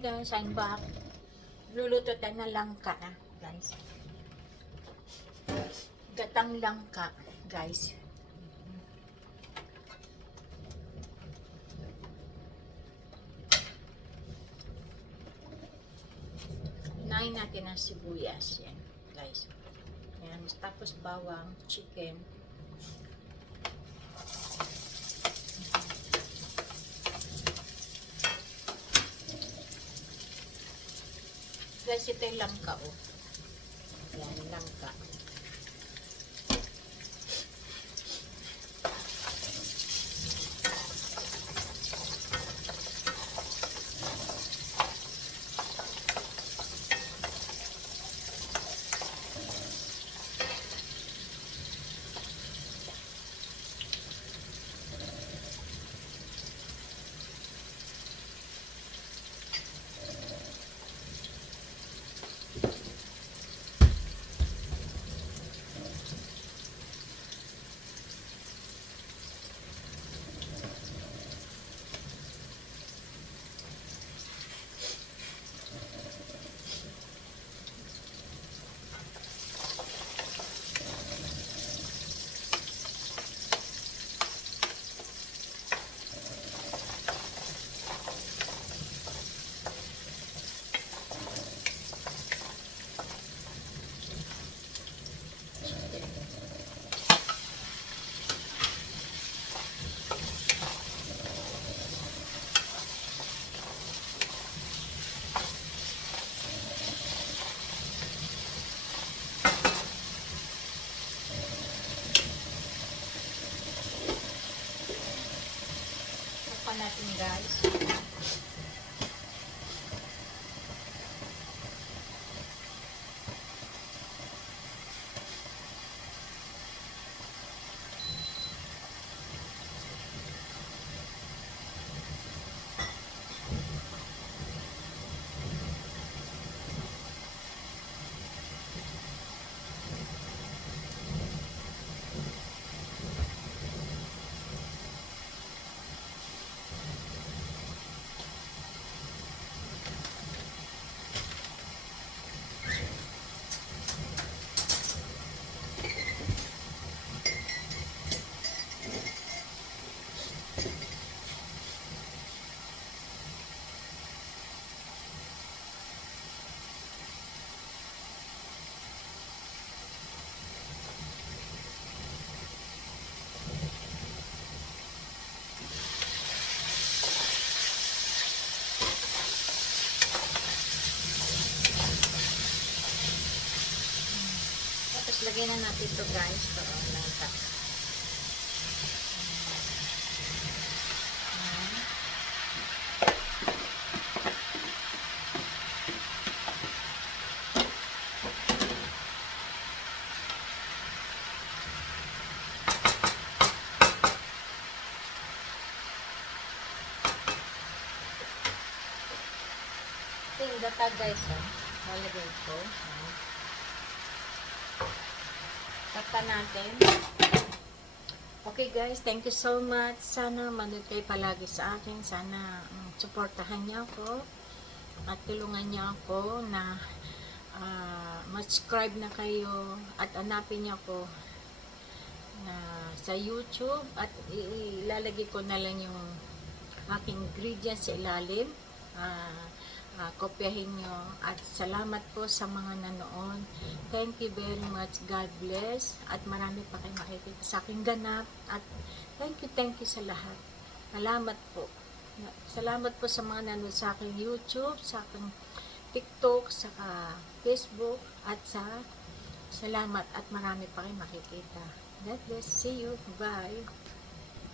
guys, I'm back. Luluto tayo ng langka na, guys. Gatang langka, guys. Unahin natin ang sibuyas. Yan, guys. Yan. Tapos bawang, chicken. Guys, ito yung langka, oh. Yan, langka. Natin, guys. Tapos lagyan na natin ito guys. Ang langka. Gata guys. Oh. Lalagay ko. Ayan. Takpan natin. Okay guys, thank you so much. Sana manood kayo palagi sa akin. Sana um, supportahan niyo ako at tulungan niyo ako na ah, mag-subscribe na kayo at hanapin niyo ako na sa YouTube at ilalagay ko na lang yung aking ingredients sa ilalim. Ah, ah, kopyahin nyo. At salamat po sa mga nanoon. Thank you very much. God bless. At marami pa kayo makikita sa aking ganap. At thank you thank you sa lahat. Salamat po. Salamat po sa mga nanood sa aking YouTube sa aking TikTok sa Facebook. At sa salamat. At marami pa kayo makikita. God bless. See you. Bye